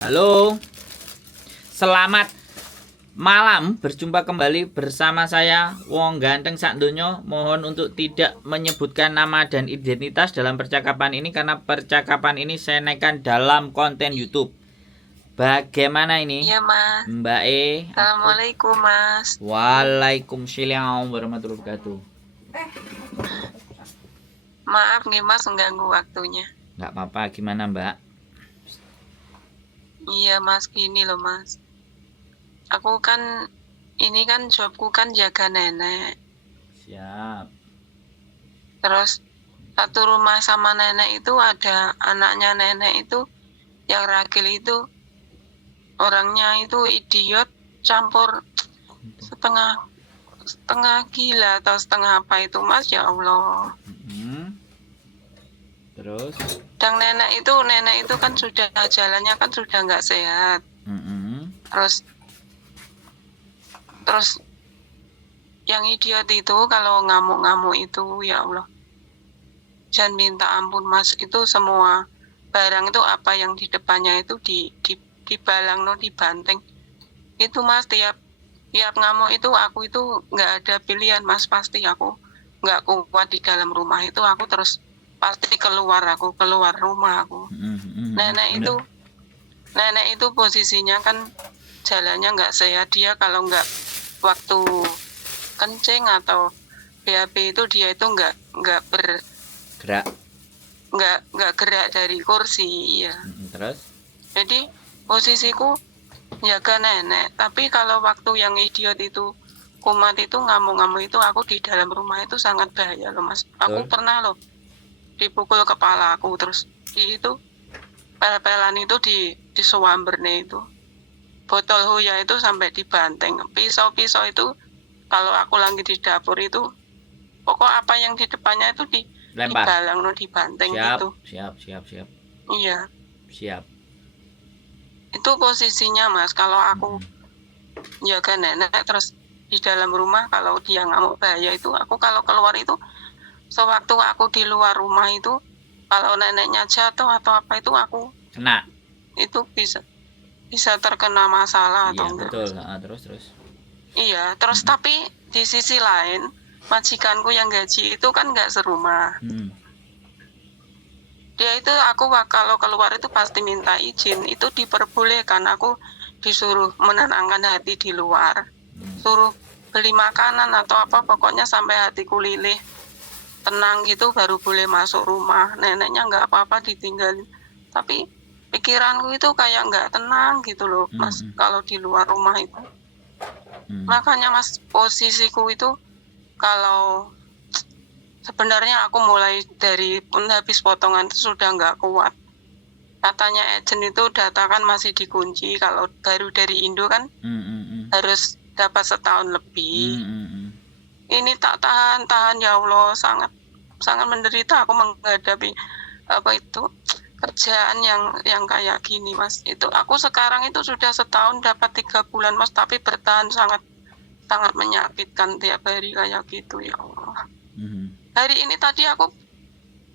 Halo, selamat malam. Berjumpa kembali bersama saya Wong Ganteng Sak Donya. Mohon untuk tidak menyebutkan nama dan identitas dalam percakapan ini karena percakapan ini saya naikkan dalam konten YouTube. Bagaimana ini? Iya, Mas. Mbak E. Assalamualaikum, Mas. Waalaikumsalam warahmatullahi wabarakatuh. Maaf nih, Mas, mengganggu waktunya. Nggak apa-apa, gimana Mbak? Iya, Mas, gini loh, Mas. Aku kan, ini kan jobku kan jaga nenek. Siap. Terus satu rumah sama nenek itu ada anaknya nenek itu yang ragil itu orangnya itu idiot campur setengah gila atau setengah apa itu, Mas, ya Allah. Terus? Dan nenek itu kan sudah jalannya kan sudah nggak sehat. Terus yang idiot itu kalau ngamuk-ngamuk itu, ya Allah, jangan minta ampun, Mas. Itu semua barang itu apa yang di depannya itu dibalang, dibanting. Itu, Mas, tiap ngamuk itu aku itu nggak ada pilihan, Mas. Pasti aku nggak kuat di dalam rumah itu, aku terus pasti keluar rumah aku. Nenek itu posisinya kan jalannya nggak sehat. Dia kalau nggak waktu kencing atau BAB itu dia itu nggak Gerak. nggak gerak dari kursi, ya. Terus? Jadi posisiku jaga nenek. Tapi kalau waktu yang idiot itu kumat itu ngamuk-ngamuk itu aku di dalam rumah itu sangat bahaya loh, Mas. Aku pernah loh dipukul kepala aku, terus itu pel-pelan itu di suamberne itu, botol hoya itu sampai dibanting, pisau-pisau itu kalau aku lagi di dapur itu pokok apa yang di depannya itu dibalang, dibanting. Siap, gitu. Siap. Iya. Siap. Itu posisinya, Mas, kalau aku jaga nenek terus di dalam rumah kalau dia ngamuk bahaya itu, aku kalau keluar itu sewaktu aku di luar rumah itu kalau neneknya jatuh atau apa itu aku kena. Itu bisa terkena masalah atau enggak. Betul. Terus. Iya, terus tapi di sisi lain majikanku yang gaji itu kan nggak serumah. Dia itu aku kalau keluar itu pasti minta izin, itu diperbolehkan. Aku disuruh menenangkan hati di luar, suruh beli makanan atau apa, pokoknya sampai hatiku lilih tenang gitu baru boleh masuk rumah. Neneknya nggak apa-apa ditinggalin, tapi pikiranku itu kayak nggak tenang gitu loh, Mas, kalau di luar rumah itu. Makanya, Mas, posisiku itu kalau sebenarnya aku mulai dari habis potongan itu sudah nggak kuat. Katanya agent itu data kan masih dikunci, kalau baru dari Indo kan harus dapat setahun lebih. Ini tak tahan, ya Allah, sangat menderita aku menghadapi apa itu kerjaan yang kayak gini, Mas. Itu aku sekarang itu sudah setahun dapat 3 bulan, Mas, tapi bertahan sangat menyakitkan tiap hari kayak gitu, ya Allah. Hari ini tadi aku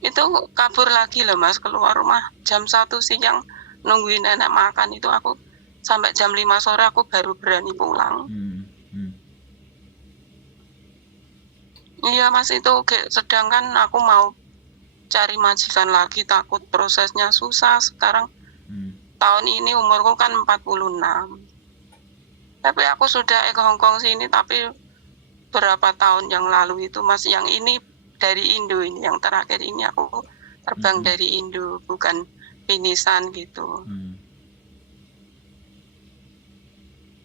itu kabur lagi loh, Mas, keluar rumah jam 1 siang nungguin nenek makan itu, aku sampai jam 5 sore aku baru berani pulang. Iya, Mas, itu sedangkan aku mau cari majikan lagi takut prosesnya susah. Sekarang tahun ini umurku kan 46. Tapi aku sudah ke Hongkong sini, tapi berapa tahun yang lalu itu, Mas, yang ini dari Indo, ini yang terakhir ini aku terbang dari Indo, bukan finisan gitu.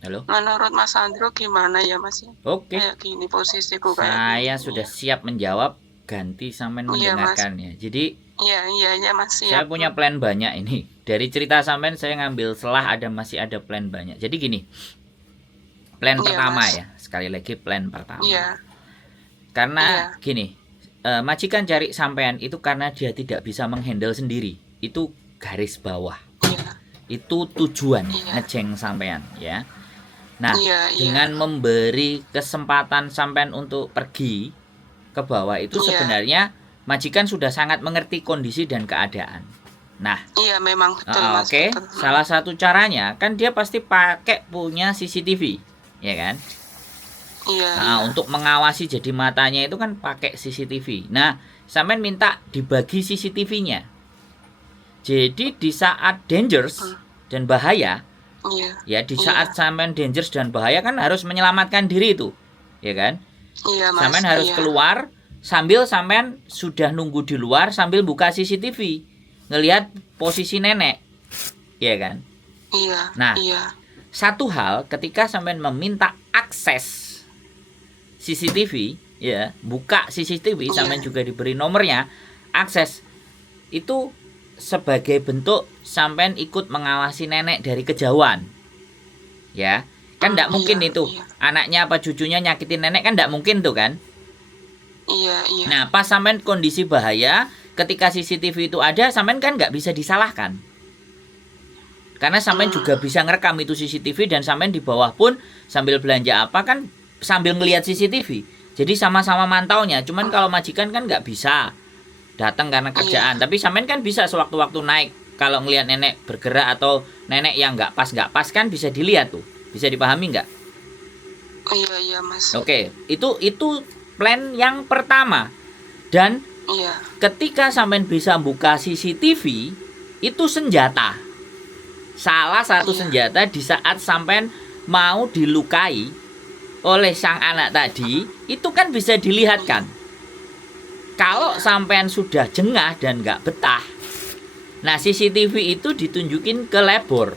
Halo? Menurut Mas Andro gimana ya, Mas? Oke. Kayak gini posisiku kayak saya gini. sudah siap menjawab, ganti sampean mendengarkan, ya. Jadi Iya, Mas, siap. Saya punya plan banyak ini. Dari cerita sampean saya ngambil selah masih ada plan banyak. Jadi gini. Plan pertama, Mas. Ya, sekali lagi plan pertama. Iya. Karena gini, majikan cari sampean itu karena dia tidak bisa menghandle sendiri. Itu garis bawah. Iya. Itu tujuan ngeceng sampean, ya. Nah, dengan memberi kesempatan sampean untuk pergi ke bawah itu sebenarnya majikan sudah sangat mengerti kondisi dan keadaan. Nah, Iya, memang betul, Mas. oke, Betul. salah satu caranya kan dia pasti pakai punya CCTV, ya kan? Iya, Nah, iya. untuk mengawasi jadi matanya itu kan pakai CCTV. Nah, sampean minta dibagi CCTV-nya. Jadi di saat dangerous dan bahaya, Iya. ya di Iya. saat sampean dangerous dan bahaya kan harus menyelamatkan diri itu, ya kan? Iya, Mas. Sampean harus Iya. keluar sambil sampean sudah nunggu di luar sambil buka CCTV, ngelihat posisi nenek, ya kan? Iya. Nah, Iya. satu hal ketika sampean meminta akses CCTV, ya, buka CCTV, Iya. sampean juga diberi nomornya, akses itu sebagai bentuk sampean ikut mengawasi nenek dari kejauhan, ya kan tidak mungkin Iya, itu iya. anaknya apa cucunya nyakitin nenek kan tidak mungkin tuh kan. Iya, iya. Nah pas sampean kondisi bahaya ketika CCTV itu ada, sampean kan nggak bisa disalahkan karena sampean juga bisa ngerekam itu CCTV dan sampean di bawah pun sambil belanja apa kan sambil ngelihat CCTV, jadi sama-sama mantaunya. Cuman kalau majikan kan nggak bisa datang karena kerjaan, tapi sampean kan bisa sewaktu-waktu naik kalau ngelihat nenek bergerak atau nenek yang nggak pas kan bisa dilihat tuh, bisa dipahami nggak? Iya, iya, Mas. Oke, itu plan yang pertama. Dan Iya. ketika sampean bisa buka CCTV, itu senjata. Salah satu senjata di saat sampean mau dilukai oleh sang anak tadi, itu kan bisa dilihatkan. Kalau sampean sudah jengah dan nggak betah, nah CCTV itu ditunjukin ke labor.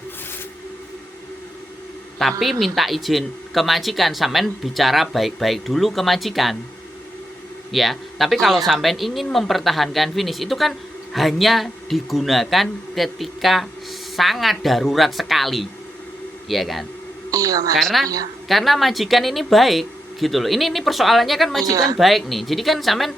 Tapi minta izin ke majikan, sampean bicara baik-baik dulu ke majikan. Ya, tapi kalau sampean ingin mempertahankan finish itu kan hanya digunakan ketika sangat darurat sekali. Ya kan? Iya, Mas. Iya. Karena majikan ini baik gitu loh. Ini persoalannya kan majikan baik nih. Jadi kan sampean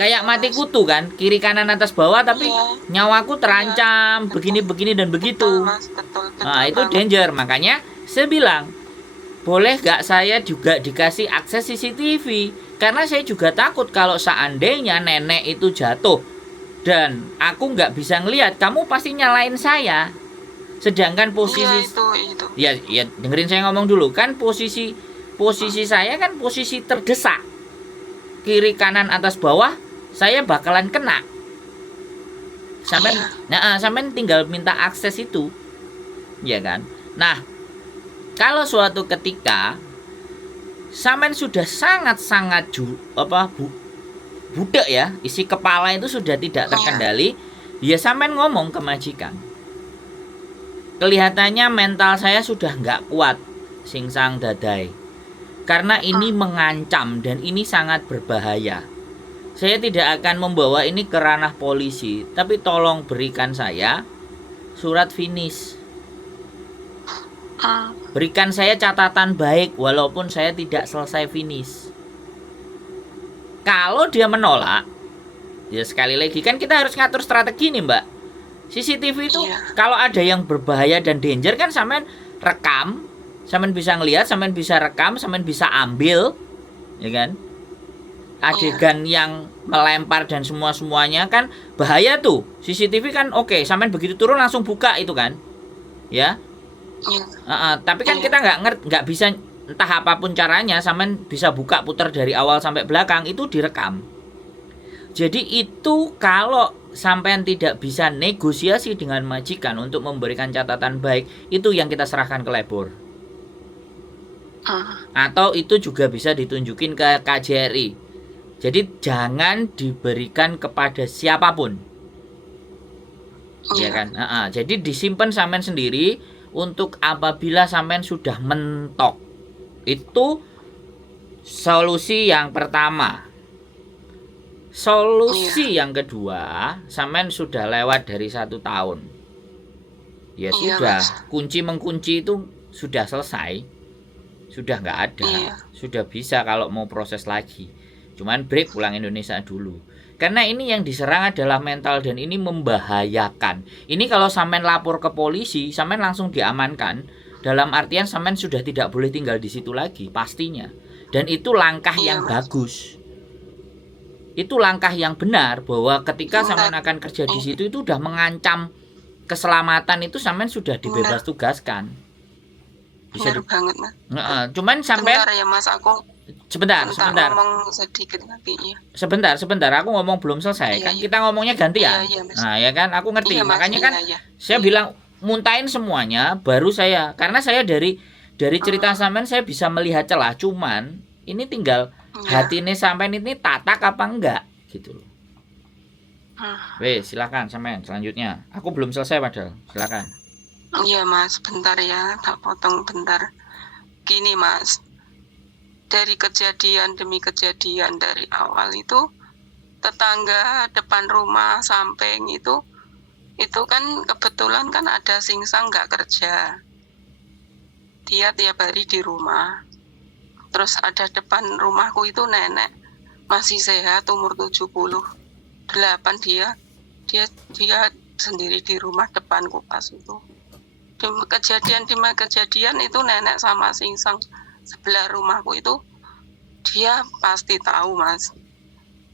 kayak mati kutu kan, kiri kanan atas bawah, tapi nyawaku terancam begini dan begitu. Betul, Mas. Betul, Nah, itu danger. Makanya saya bilang, boleh gak saya juga dikasih akses CCTV? Karena saya juga takut kalau seandainya nenek itu jatuh dan aku nggak bisa ngelihat, kamu pasti nyalain saya. Sedangkan posisi itu. Ya dengerin saya ngomong dulu kan, posisi saya kan posisi terdesak, kiri kanan atas bawah saya bakalan kena. Sampean tinggal minta akses itu, ya kan? Nah, kalau suatu ketika sampean sudah sangat-sangat budak ya, isi kepala itu sudah tidak terkendali, ya sampean ngomong ke majikan. Kelihatannya mental saya sudah nggak kuat, singsang dadai. Karena ini mengancam dan ini sangat berbahaya. Saya tidak akan membawa ini ke ranah polisi, tapi tolong berikan saya surat finish. Berikan saya catatan baik walaupun saya tidak selesai finish. Kalau dia menolak, ya sekali lagi kan kita harus ngatur strategi nih, Mbak. CCTV itu kalau ada yang berbahaya dan danger kan sampean rekam, sampean bisa ngelihat, sampean bisa rekam, sampean bisa ambil, ya kan? Adegan yang melempar dan semuanya kan bahaya tuh. CCTV kan oke, sampean begitu turun langsung buka itu kan, ya. Tapi kan kita nggak bisa, entah apapun caranya, sampean bisa buka putar dari awal sampai belakang itu direkam. Jadi itu kalau sampean tidak bisa negosiasi dengan majikan untuk memberikan catatan baik, itu yang kita serahkan ke labor. Atau itu juga bisa ditunjukin ke KJRI. Jadi jangan diberikan kepada siapapun, ya kan? Jadi disimpan sampean sendiri untuk apabila sampean sudah mentok. Itu solusi yang pertama. Solusi yang kedua, sampean sudah lewat dari 1 tahun. Ya sudah, kunci mengunci itu sudah selesai. Sudah nggak ada. Sudah bisa kalau mau proses lagi. Cuman break pulang Indonesia dulu. Karena ini yang diserang adalah mental dan ini membahayakan. Ini kalau sampean lapor ke polisi, sampean langsung diamankan. Dalam artian sampean sudah tidak boleh tinggal di situ lagi pastinya. Dan itu langkah yang bagus. itu langkah yang benar, bahwa ketika Benar. sampean akan kerja di situ itu udah mengancam keselamatan, itu sampean sudah dibebas tugaskan. Bisa Benar banget Mas. cuman sampean Bentar ya Mas, aku sebentar ngomong sedikit lagi ya. sebentar aku ngomong belum selesai. Iya, Kan iya. kita ngomongnya gantian. Iya, Mas. Nah, ya kan aku ngerti. Iya, Mas. Makanya Iya, kan iya. saya bilang muntahin semuanya baru saya, karena saya dari cerita sampean saya bisa melihat celah, cuman ini tinggal hatine sampean ini tatak apa enggak gitu loh. Wes, silakan sampean selanjutnya. Aku belum selesai padahal. Silakan. Iya Mas, bentar ya, tak potong bentar. Gini Mas, dari kejadian demi kejadian dari awal itu, tetangga depan rumah samping itu kan kebetulan kan ada singsang nggak kerja. Dia tiap hari di rumah. Terus ada depan rumahku itu nenek masih sehat, umur 78 dia sendiri di rumah depanku pas itu. Kejadian itu nenek sama singsang sebelah rumahku itu, dia pasti tahu Mas.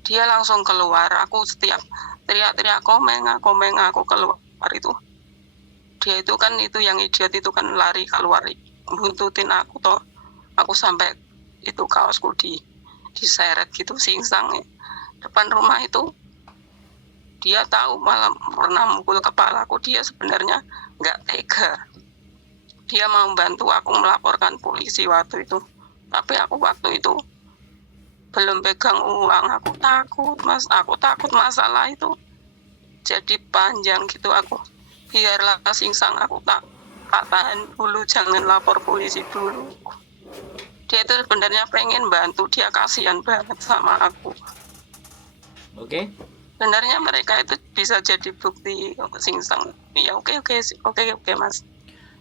Dia langsung keluar. Aku setiap teriak-teriak komeng aku keluar itu. Dia itu kan, itu yang idiot itu kan lari keluar, buntutin aku toh. Aku sampai itu kaosku diseret gitu singsang depan rumah itu. Dia tahu, malah pernah mukul kepalaku. Dia sebenarnya nggak tega. Dia mau bantu aku melaporkan polisi waktu itu. Tapi aku waktu itu belum pegang uang. Aku takut Mas. Aku takut masalah itu jadi panjang gitu. Aku biarlah singsang, aku tak tahan dulu, jangan lapor polisi dulu. Dia itu sebenarnya pengen bantu. Dia kasihan banget sama aku. Oke. Sebenarnya mereka itu bisa jadi bukti singsang. Ya oke Mas.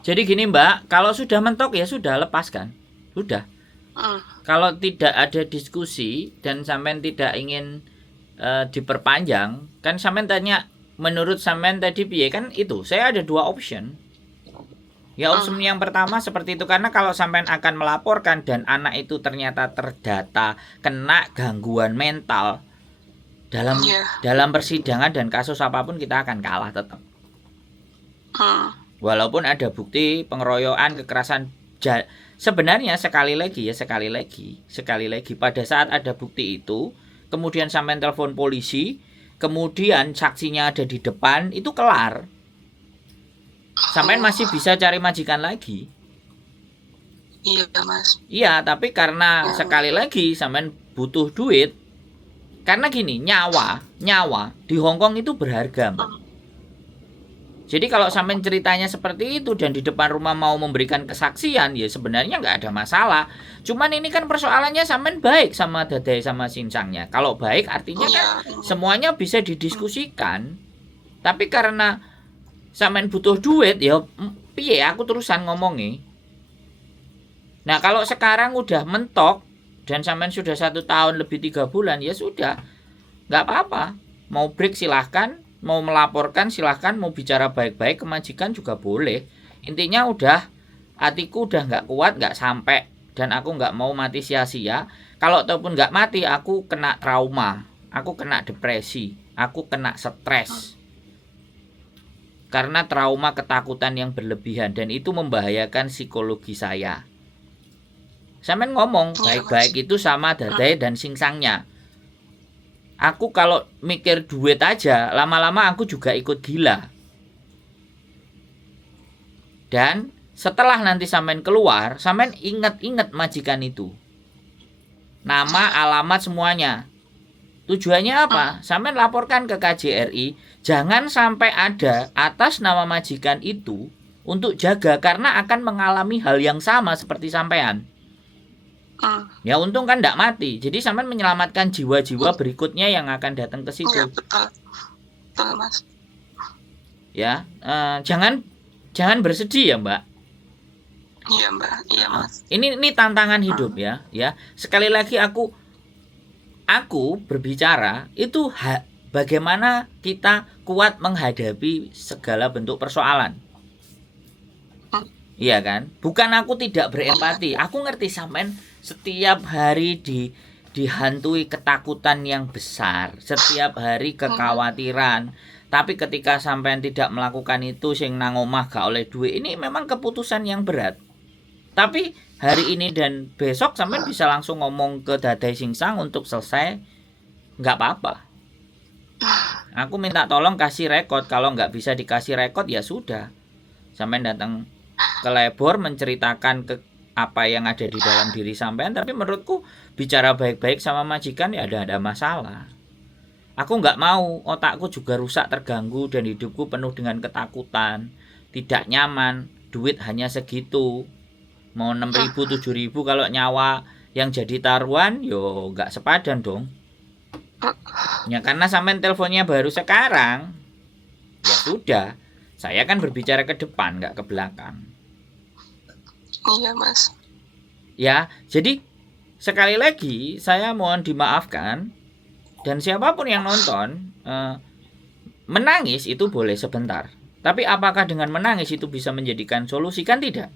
Jadi gini Mbak, kalau sudah mentok ya sudah, lepaskan. Sudah. Kalau tidak ada diskusi dan sampean tidak ingin diperpanjang, kan sampean tanya menurut sampean tadi piye, kan itu. Saya ada dua option. Ya option yang pertama seperti itu, karena kalau sampean akan melaporkan dan anak itu ternyata terdata kena gangguan mental, dalam persidangan dan kasus apapun kita akan kalah tetap. Walaupun ada bukti pengeroyokan, kekerasan. Sebenarnya sekali lagi pada saat ada bukti itu, kemudian sampai telepon polisi, kemudian saksinya ada di depan, itu kelar. Sampai masih bisa cari majikan lagi. Iya Mas. Iya, tapi karena sekali lagi sampai butuh duit. Karena gini, nyawa di Hongkong itu berharga, Mbak. Jadi kalau sampean ceritanya seperti itu dan di depan rumah mau memberikan kesaksian, ya sebenarnya nggak ada masalah. Cuman ini kan persoalannya sampean baik sama Dadai sama singsangnya. Kalau baik artinya kan semuanya bisa didiskusikan. Tapi karena sampean butuh duit, ya piye aku terusan ngomongnya. Nah kalau sekarang udah mentok dan sampean sudah 1 tahun lebih 3 bulan, ya sudah, nggak apa-apa. Mau break silahkan, mau melaporkan silahkan, mau bicara baik-baik ke majikan juga boleh. Intinya udah, hatiku udah nggak kuat, nggak sampai, dan aku nggak mau mati sia-sia. Kalau ataupun nggak mati, aku kena trauma, aku kena depresi, aku kena stres. Karena trauma ketakutan yang berlebihan, dan itu membahayakan psikologi saya. Sampean ngomong baik-baik itu sama Dadai dan singsangnya. Aku kalau mikir duit aja, lama-lama aku juga ikut gila. Dan setelah nanti sampean keluar, sampean ingat-ingat majikan itu. Nama, alamat, semuanya. Tujuannya apa? Sampean laporkan ke KJRI, jangan sampai ada atas nama majikan itu untuk jaga, karena akan mengalami hal yang sama seperti sampean. Ya untung kan tidak mati. Jadi sampean menyelamatkan jiwa-jiwa berikutnya yang akan datang ke situ. Ya, betul Mas. Ya, jangan bersedih ya Mbak. Iya Mbak, iya Mas. Ini tantangan hidup ya. Sekali lagi aku berbicara itu bagaimana kita kuat menghadapi segala bentuk persoalan. Iya kan? Bukan aku tidak berempati. Aku ngerti sampean setiap hari dihantui ketakutan yang besar, setiap hari kekhawatiran. Tapi ketika sampean tidak melakukan itu, sing nang omah gak oleh duit, ini memang keputusan yang berat. Tapi hari ini dan besok sampean bisa langsung ngomong ke Dadai Singsang untuk selesai, nggak apa-apa. Aku minta tolong kasih rekod. Kalau nggak bisa dikasih rekod ya sudah, sampean datang ke Lebor menceritakan ke apa yang ada di dalam diri sampean. Tapi menurutku bicara baik-baik sama majikan ya ada masalah. Aku nggak mau otakku juga rusak, terganggu, dan hidupku penuh dengan ketakutan, tidak nyaman, duit hanya segitu. Mau 6.000, 7.000, kalau nyawa yang jadi taruhan, yo nggak sepadan dong. Ya karena sampean teleponnya baru sekarang, ya sudah. Saya kan berbicara ke depan, nggak ke belakang. Iya Mas. Ya, jadi sekali lagi saya mohon dimaafkan. Dan siapapun yang nonton, menangis itu boleh sebentar. Tapi apakah dengan menangis itu bisa menjadikan solusi? Kan tidak.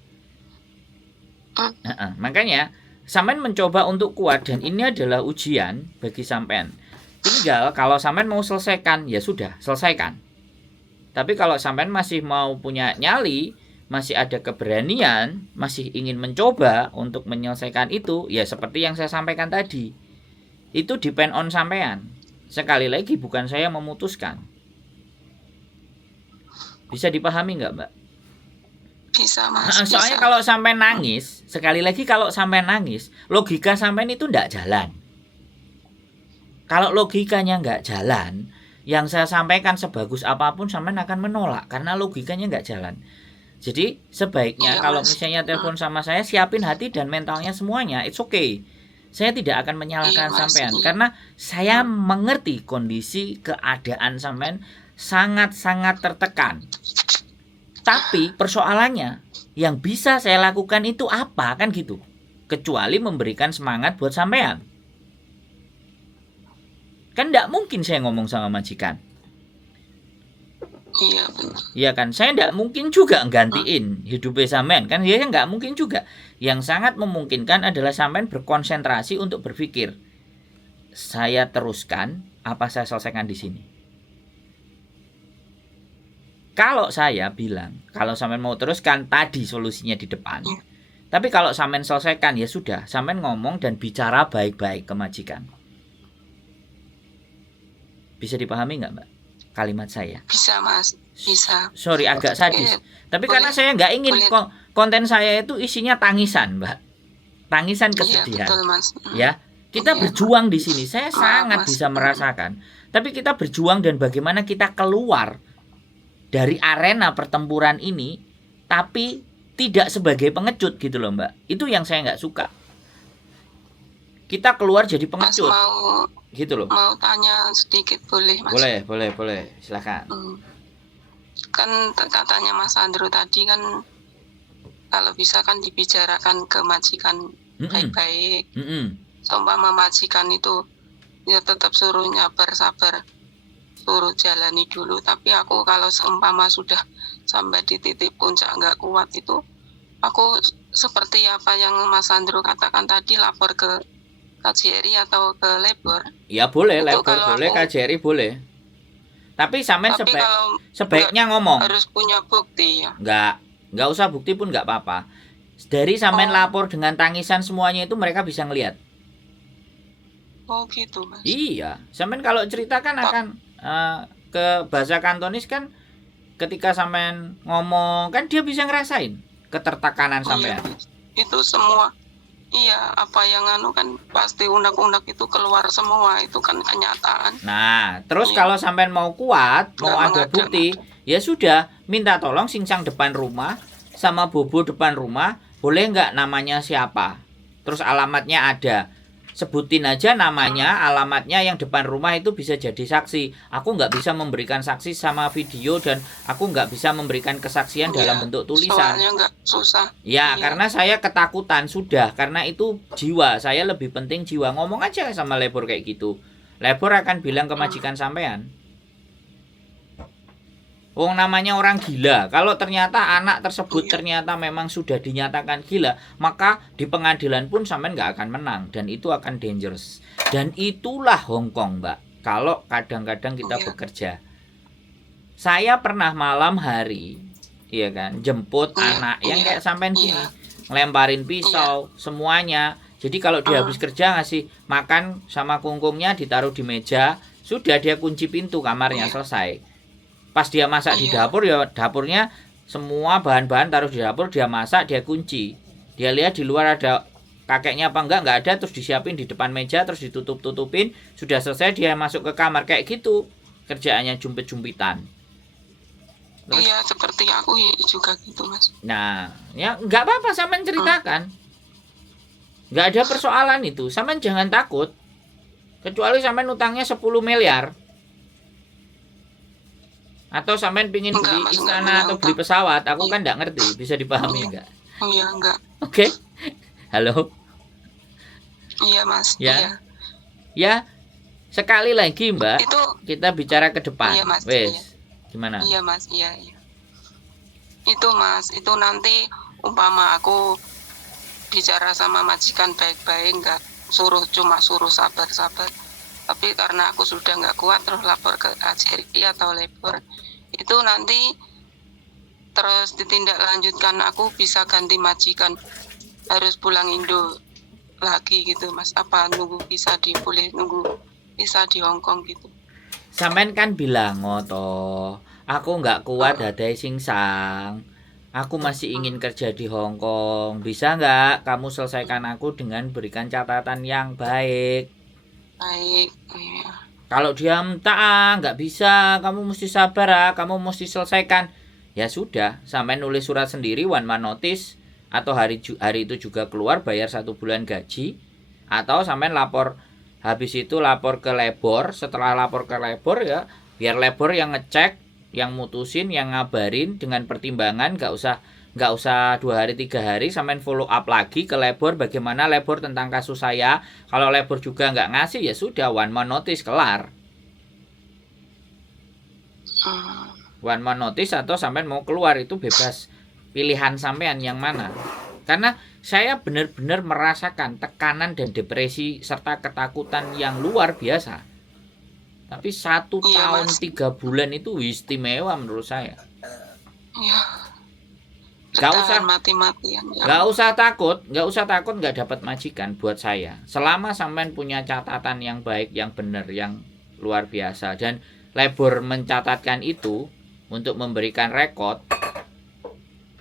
Makanya sampean mencoba untuk kuat, dan ini adalah ujian bagi sampean. Tinggal kalau sampean mau selesaikan, ya sudah, selesaikan. Tapi kalau sampean masih mau punya nyali, masih ada keberanian, masih ingin mencoba untuk menyelesaikan itu, ya seperti yang saya sampaikan tadi. Itu depend on sampean. Sekali lagi bukan saya memutuskan. Bisa dipahami nggak, Mbak? Bisa Mas. Soalnya bisa. kalau sampean nangis, sekali lagi kalau sampean nangis, logika sampean itu nggak jalan. Kalau logikanya nggak jalan, yang saya sampaikan sebagus apapun sampean akan menolak karena logikanya nggak jalan. Jadi sebaiknya kalau misalnya telepon sama saya, siapin hati dan mentalnya semuanya. It's okay. Saya tidak akan menyalahkan sampean karena saya mengerti kondisi keadaan sampean sangat-sangat tertekan. Tapi persoalannya yang bisa saya lakukan itu apa, kan gitu. Kecuali memberikan semangat buat sampean. Kan tidak mungkin saya ngomong sama majikan. Iya benar. Iya kan, saya tidak mungkin juga nggantiin hidupnya sampean, kan ya nggak mungkin juga. Yang sangat memungkinkan adalah sampean berkonsentrasi untuk berpikir, saya teruskan apa saya selesaikan di sini. Kalau saya bilang, kalau sampean mau teruskan, tadi solusinya di depan. Tapi kalau sampean selesaikan, ya sudah, sampean ngomong dan bicara baik-baik ke majikan. Bisa dipahami nggak, Mbak, kalimat saya? Bisa Mas, bisa. Sorry agak sadis. Tapi boleh, karena saya nggak ingin boleh. konten saya itu isinya tangisan, Mbak. Tangisan kesedihan. Iya, betul, Mas. Ya, kita berjuang di sini. Saya sangat Mas. bisa merasakan. Tapi kita berjuang dan bagaimana kita keluar dari arena pertempuran ini, tapi tidak sebagai pengecut gitu loh, Mbak. Itu yang saya nggak suka. Kita keluar jadi pengecut. Mas mau gitu loh. Mau tanya sedikit boleh Mas? Boleh, silakan. Kan katanya Mas Andro tadi kan kalau bisa kan dibicarakan ke majikan baik-baik. Seumpama majikan itu ya tetap suruh sabar, suruh jalani dulu. Tapi aku kalau seumpama sudah sampai di titik puncak nggak kuat itu, aku seperti apa yang Mas Andro katakan tadi, lapor ke KJRI atau ke Lebor. Ya boleh, itu Lebor boleh, KJRI boleh. Tapi sampean sebaiknya ngomong. Harus punya bukti ya. Nggak usah bukti pun nggak apa-apa. Dari sampean lapor dengan tangisan semuanya itu mereka bisa ngelihat. Oh gitu Mas. Iya, sampean kalau cerita kan akan ke bahasa Kantonis kan, ketika sampean ngomong kan dia bisa ngerasain ketertekanan sampean. Iya, itu semua. Iya, apa yang kan pasti unek-unek itu keluar semua, itu kan kenyataan. Nah, terus kalau sampean mau kuat, mau ada bukti, ya sudah, minta tolong Singsang depan rumah sama Bobo depan rumah, boleh nggak namanya siapa? Terus alamatnya ada. Sebutin aja namanya, alamatnya, yang depan rumah itu bisa jadi saksi. Aku nggak bisa memberikan saksi sama video, dan aku nggak bisa memberikan kesaksian dalam bentuk tulisan. Soalnya nggak susah. Ya, karena saya ketakutan sudah. Karena itu jiwa, saya lebih penting jiwa. Ngomong aja sama Lebor kayak gitu. Lebor akan bilang ke majikan sampean. Wong namanya orang gila. Kalau ternyata anak tersebut Iya. ternyata memang sudah dinyatakan gila, maka di pengadilan pun sampean nggak akan menang dan itu akan dangerous. Dan itulah Hong Kong, Mbak. Kalau kadang-kadang kita Iya. bekerja. Saya pernah malam hari, iya kan, jemput Iya, anak yang iya, kayak sampean iya. gini, ngelemparin pisau, semuanya. Jadi kalau dia habis kerja ngasih makan sama kungkungnya ditaruh di meja, sudah dia kunci pintu kamarnya, Iya. selesai. Pas dia masak di Iya. dapur, ya dapurnya semua bahan-bahan taruh di dapur, dia masak, dia kunci. Dia lihat di luar ada kakeknya apa enggak ada, terus disiapin di depan meja, terus ditutup-tutupin, sudah selesai dia masuk ke kamar kayak gitu. Kerjaannya jumpit-jumpitan. Terus, Iya, seperti aku juga gitu, Mas. nah, ya nggak apa-apa sampean ceritakan. Nggak ada persoalan itu. Sampean jangan takut. Kecuali sampean utangnya 10 miliar. Atau sampean pingin Enggak, beli Mas, enggak istana punya atau beli utang. pesawat, aku Iya. kan nggak ngerti. Bisa dipahami Iya. nggak? Iya, enggak. Oke. Halo. Iya, Mas. Ya. Iya. Ya, sekali lagi Mbak, Itu kita bicara ke depan. Iya, Mas. Wes, Iya. gimana? Iya, Mas. Iya, iya. Itu, Mas, itu nanti umpama aku bicara sama majikan baik-baik, enggak cuma suruh sabar-sabar. Tapi karena aku sudah nggak kuat terus lapor ke KJRI atau labor, itu nanti terus ditindaklanjutkan, aku bisa ganti majikan, harus pulang Indo lagi gitu, Mas. Apa nunggu bisa nunggu bisa di Hong Kong gitu. Sampean kan bilang ngoto, aku nggak kuat dadai singsang. Aku masih ingin kerja di Hong Kong. Bisa nggak kamu selesaikan aku dengan berikan catatan yang baik? Baik, iya. Kalau dia minta nggak bisa, kamu mesti sabar kamu mesti selesaikan. Ya sudah, sampai nulis surat sendiri one man notice, atau hari itu juga keluar bayar 1 bulan gaji, atau sampai lapor, habis itu lapor ke labor. Setelah lapor ke labor ya biar labor yang ngecek, yang mutusin, yang ngabarin dengan pertimbangan. Nggak usah 2 hari 3 hari, sampai follow up lagi ke labor bagaimana labor tentang kasus saya. Kalau labor juga nggak ngasih, ya sudah one man notice, kelar. One man notice atau sampean mau keluar, itu bebas, pilihan sampean yang mana. Karena saya benar-benar merasakan tekanan dan depresi serta ketakutan yang luar biasa. Tapi 1 tahun Mas. 3 bulan itu istimewa menurut saya. Iya. Nggak usah mati-matian. Nggak usah takut nggak dapat majikan. Buat saya, selama sampean punya catatan yang baik, yang benar, yang luar biasa, dan labor mencatatkan itu untuk memberikan rekod,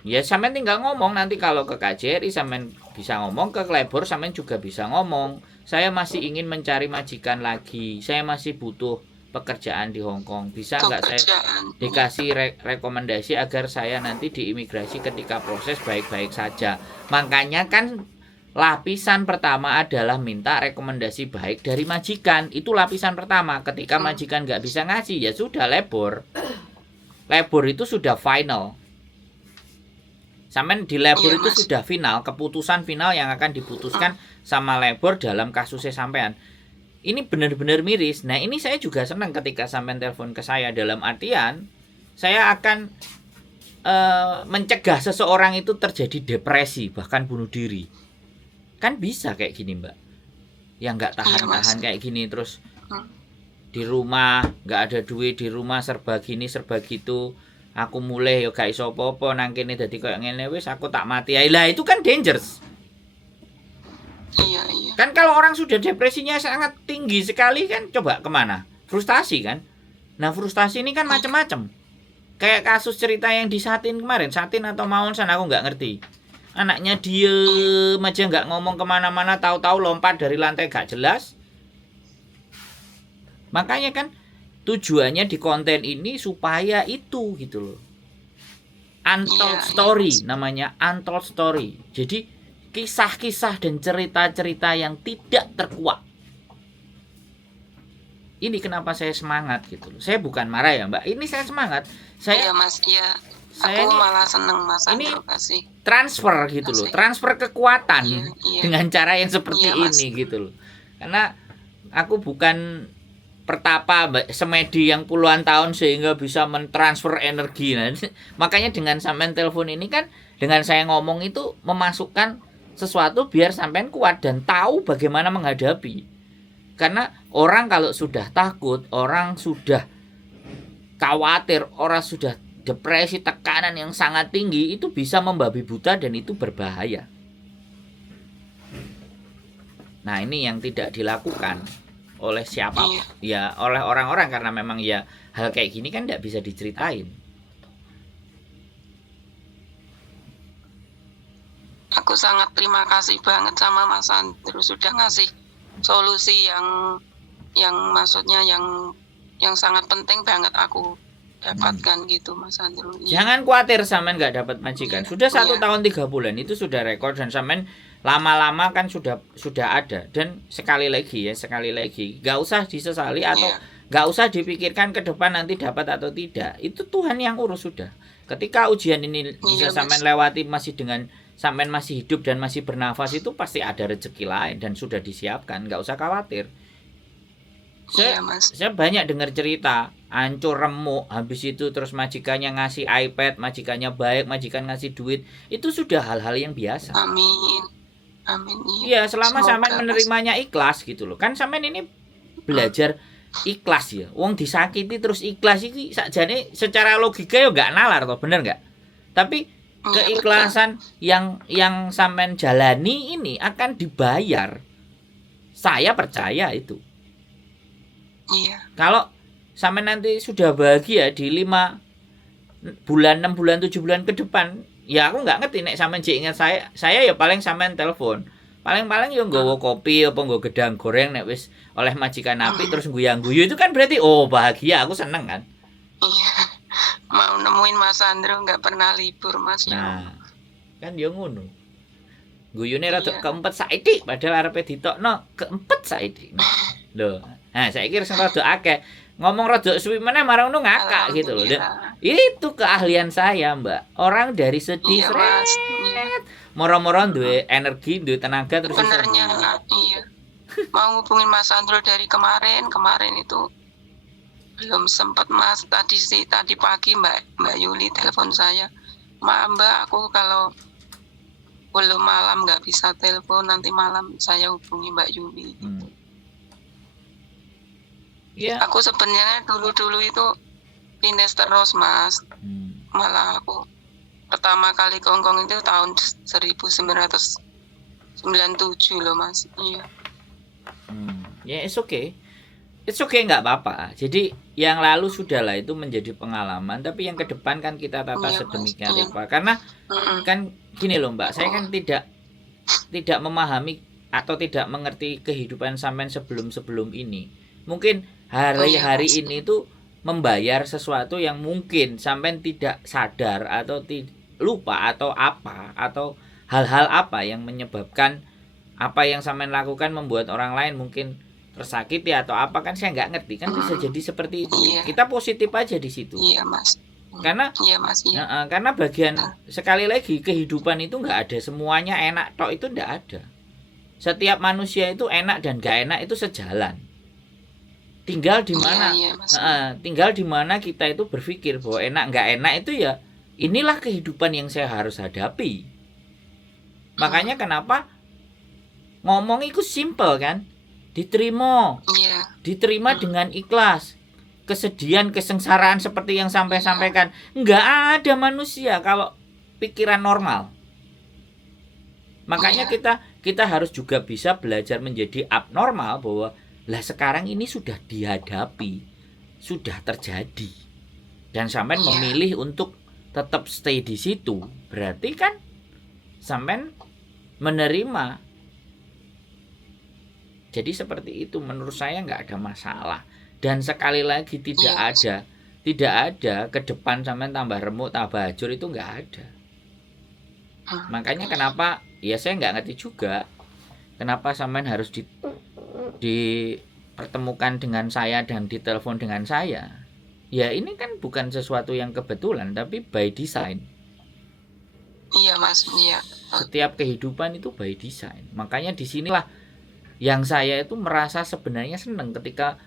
ya sampean tinggal ngomong. Nanti kalau ke KJRI sampean bisa ngomong, ke labor sampean juga bisa ngomong, saya masih ingin mencari majikan lagi, saya masih butuh pekerjaan di Hong Kong, bisa nggak saya dikasih rekomendasi agar saya nanti di imigrasi ketika proses baik-baik saja. Makanya kan lapisan pertama adalah minta rekomendasi baik dari majikan. Itu lapisan pertama. Ketika majikan nggak bisa ngasih, ya sudah labor itu sudah final. Sampai di labor itu sudah final, keputusan final yang akan diputuskan sama labor dalam kasusnya sampean. Ini benar-benar miris. Nah, ini saya juga senang ketika sampean telepon ke saya, dalam artian saya akan mencegah seseorang itu terjadi depresi, bahkan bunuh diri. Kan bisa kayak gini, Mbak. Yang nggak tahan-tahan kayak gini, terus di rumah nggak ada duit, di rumah serba gini serba gitu. Aku mulai yo gak iso apa-apa, nang kene dadi koyo ngene wis aku tak mati ae. Lah itu kan dangerous. Iya. Kan kalau orang sudah depresinya sangat tinggi sekali kan, coba kemana? Frustasi kan? Nah, frustasi ini kan macam-macam. Kayak kasus cerita yang di Satin kemarin, Satin atau Maunsan, aku nggak ngerti. Anaknya diem aja, nggak ngomong kemana-mana, tahu-tahu lompat dari lantai gak jelas. Makanya kan tujuannya di konten ini supaya itu gitu loh. Untold story namanya, untold story. Jadi kisah-kisah dan cerita-cerita yang tidak terkuak. Ini kenapa saya semangat gitu loh. Saya bukan marah ya, Mbak. Ini saya semangat. Iya, Mas. Iya. Saya aku malah seneng, Mas. Ini transfer gitu loh. Transfer kekuatan dengan cara yang seperti ini gitu loh. Karena aku bukan pertapa semedi yang puluhan tahun sehingga bisa mentransfer energi. Nah, makanya dengan sampean telepon ini kan, dengan saya ngomong itu memasukkan sesuatu biar sampean kuat dan tahu bagaimana menghadapi. Karena orang kalau sudah takut, orang sudah khawatir, orang sudah depresi, tekanan yang sangat tinggi, itu bisa membabi buta dan itu berbahaya. Nah, ini yang tidak dilakukan oleh siapa, ya oleh orang-orang, karena memang ya hal kayak gini kan tidak bisa diceritain. Aku sangat terima kasih banget sama Mas Andrew sudah ngasih solusi yang maksudnya yang sangat penting banget aku dapatkan gitu Mas Andrew. Jangan khawatir sampean nggak dapat majikan. Sudah 1 tahun 3 bulan itu sudah rekor, dan sampean lama-lama kan sudah ada. Dan sekali lagi nggak usah disesali atau nggak usah dipikirkan ke depan nanti dapat atau tidak. Itu Tuhan yang urus sudah. Ketika ujian ini bisa sampean lewati masih dengan sampean masih hidup dan masih bernafas, itu pasti ada rezeki lain dan sudah disiapkan. Nggak usah khawatir. Saya banyak dengar cerita hancur remuk, habis itu terus majikannya ngasih iPad, majikannya baik, majikan ngasih duit, itu sudah hal-hal yang biasa. Amin. Iya, selama sampean menerimanya ikhlas gitu loh. Kan sampean ini belajar ikhlas ya. Wong disakiti terus ikhlas iki sakjane secara logika ya enggak nalar toh, bener enggak? Tapi keikhlasan yang sampean jalani ini akan dibayar. Saya percaya itu. Iya. Kalau sampean nanti sudah bahagia di 5 bulan, 6 bulan, 7 bulan ke depan, ya aku nggak ngerti nek sampean jek ingat saya ya paling sampean telepon. Paling yo nggawa kopi apa nggawa gedang goreng nek wis oleh majikan apik terus guyang-guyu, itu kan berarti oh bahagia, aku seneng kan. Iya. Mau nemuin Mas Andrew nggak pernah libur Mas. Nah, kan yo ngono. Guyune rada keempet saiki padahal arepe ditokno keempet saiki. Lho, nah saiki sing rada akeh. Ngomong rada suwi meneh marang ngono ngakak gitu loh. Itu keahlian saya, Mbak. Orang dari sedih moro-moro duwe energi, duwe tenaga terus sebenarnya iya. Mau ngubungin Mas Andrew dari kemarin itu belum sempat Mas. Tadi pagi Mbak Yuli telepon saya. Mbak, aku kalau belum malam nggak bisa telepon, nanti malam saya hubungi Mbak Yuli. Yeah. Aku sebenarnya dulu itu pindah terus Mas. Malah aku pertama kali ke Hongkong itu tahun 1997 loh Mas. Iya. Ya it's okay nggak apa-apa. Jadi yang lalu sudahlah, itu menjadi pengalaman. Tapi yang ke depan kan kita tata sedemikian rupa. Karena kan gini loh Mbak, saya kan tidak memahami atau tidak mengerti kehidupan sampean sebelum ini. Mungkin hari-hari ini tuh membayar sesuatu yang mungkin sampean tidak sadar atau lupa atau apa, atau hal-hal apa yang menyebabkan apa yang sampean lakukan membuat orang lain mungkin tersakiti atau apa, kan saya nggak ngerti, kan bisa jadi seperti itu. Kita positif aja di situ. Iya Mas. Karena karena bagian sekali lagi kehidupan itu nggak ada semuanya enak tok, itu nggak ada. Setiap manusia itu enak dan nggak enak itu sejalan. Tinggal di mana, tinggal di mana kita itu berpikir bahwa enak nggak enak itu ya inilah kehidupan yang saya harus hadapi. Makanya kenapa ngomong itu simple kan, diterima dengan ikhlas. Kesedihan, kesengsaraan seperti yang sampaikan, nggak ada manusia kalau pikiran normal. Makanya kita harus juga bisa belajar menjadi abnormal, bahwa lah sekarang ini sudah dihadapi, sudah terjadi, dan sampean memilih untuk tetap stay di situ, berarti kan sampean menerima. Jadi seperti itu, menurut saya nggak ada masalah. Dan sekali lagi tidak ada ke depan sampean tambah remuk tambah hancur, itu nggak ada. Makanya kenapa ya saya nggak ngerti juga kenapa sampean harus dipertemukan dengan saya dan ditelepon dengan saya. Ya ini kan bukan sesuatu yang kebetulan, tapi by design. Iya Mas, iya. Setiap kehidupan itu by design. Makanya disinilah yang saya itu merasa sebenarnya senang ketika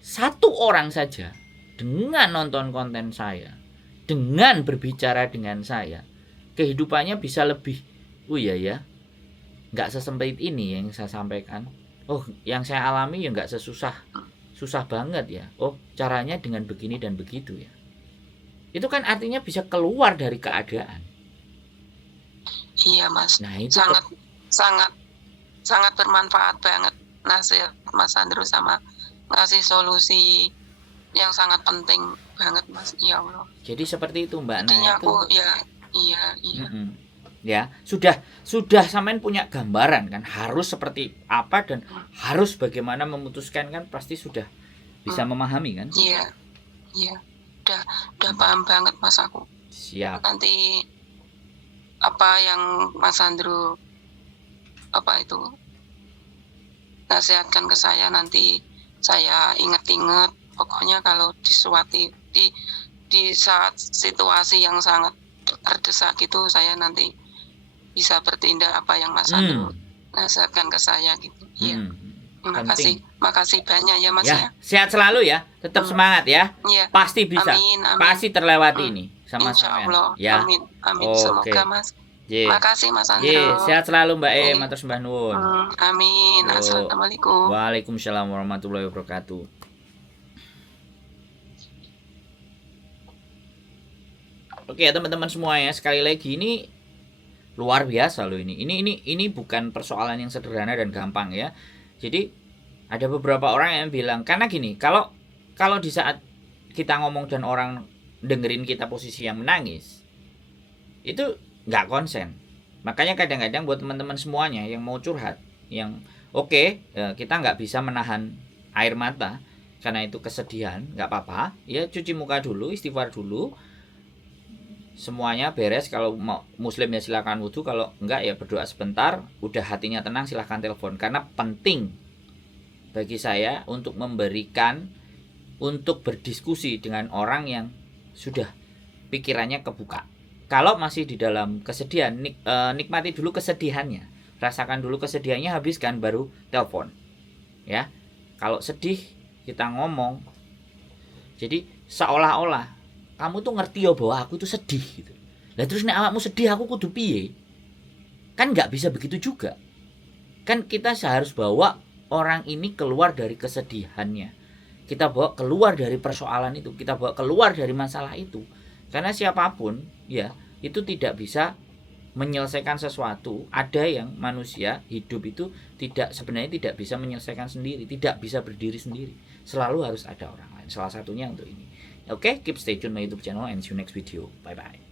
satu orang saja dengan nonton konten saya, dengan berbicara dengan saya, kehidupannya bisa lebih, oh iya ya, nggak sesempit ini yang saya sampaikan. Oh, yang saya alami ya nggak susah banget ya. Oh, caranya dengan begini dan begitu ya. Itu kan artinya bisa keluar dari keadaan. Iya Mas, Nah, itu sangat bermanfaat banget nasihat Mas Andrew sama ngasih solusi yang sangat penting banget Mas. Ya Allah. Jadi seperti itu Mbak. Intinya Nah, itu aku iya. ya sudah sampean punya gambaran kan harus seperti apa dan harus bagaimana memutuskan kan, pasti sudah bisa memahami kan. Iya udah paham banget Mas aku. Siap. Nanti apa yang Mas Andrew nasihatkan ke saya, nanti saya inget-inget. Pokoknya kalau di saat situasi yang sangat terdesak itu, saya nanti bisa bertindak apa yang Mas Andrew nasihatkan ke saya gitu. Iya. Makasih banyak ya Mas ya. Sehat selalu ya, tetap semangat ya. Iya. Pasti bisa. Amin. Pasti terlewati ini sama Insya sampean. Allah. Ya. Amin. Oke. Semoga Mas. Yeah. Makasih Mas Andrew. Sehat selalu Mbak matur sembah nuwun. Amin. Assalamualaikum. Waalaikumsalam warahmatullahi wabarakatuh. Oke ya teman-teman semua ya, sekali lagi ini luar biasa loh ini. Ini bukan persoalan yang sederhana dan gampang ya. Jadi ada beberapa orang yang bilang, karena gini, kalau di saat kita ngomong dan orang dengerin kita posisi yang menangis, itu nggak konsen. Makanya kadang-kadang buat teman-teman semuanya yang mau curhat, yang kita nggak bisa menahan air mata karena itu kesedihan, nggak apa-apa ya, cuci muka dulu, istighfar dulu, semuanya beres. Kalau mau muslim ya silakan wudhu, kalau enggak ya berdoa sebentar, udah hatinya tenang silakan telepon. Karena penting bagi saya untuk berdiskusi dengan orang yang sudah pikirannya kebuka. Kalau masih di dalam kesedihan, nikmati dulu kesedihannya, rasakan dulu kesedihannya, habiskan baru telepon ya. Kalau sedih kita ngomong, jadi seolah-olah kamu tuh ngerti ya bahwa aku tuh sedih gitu. Lah terus nek awakmu sedih aku kudu piye? Kan nggak bisa begitu juga. Kan kita harus bawa orang ini keluar dari kesedihannya. Kita bawa keluar dari persoalan itu, kita bawa keluar dari masalah itu. Karena siapapun ya, itu tidak bisa menyelesaikan sesuatu. Ada yang manusia hidup itu sebenarnya tidak bisa menyelesaikan sendiri, tidak bisa berdiri sendiri. Selalu harus ada orang lain. Salah satunya untuk ini. Okay, keep stay tune my YouTube channel and see you next video. Bye bye.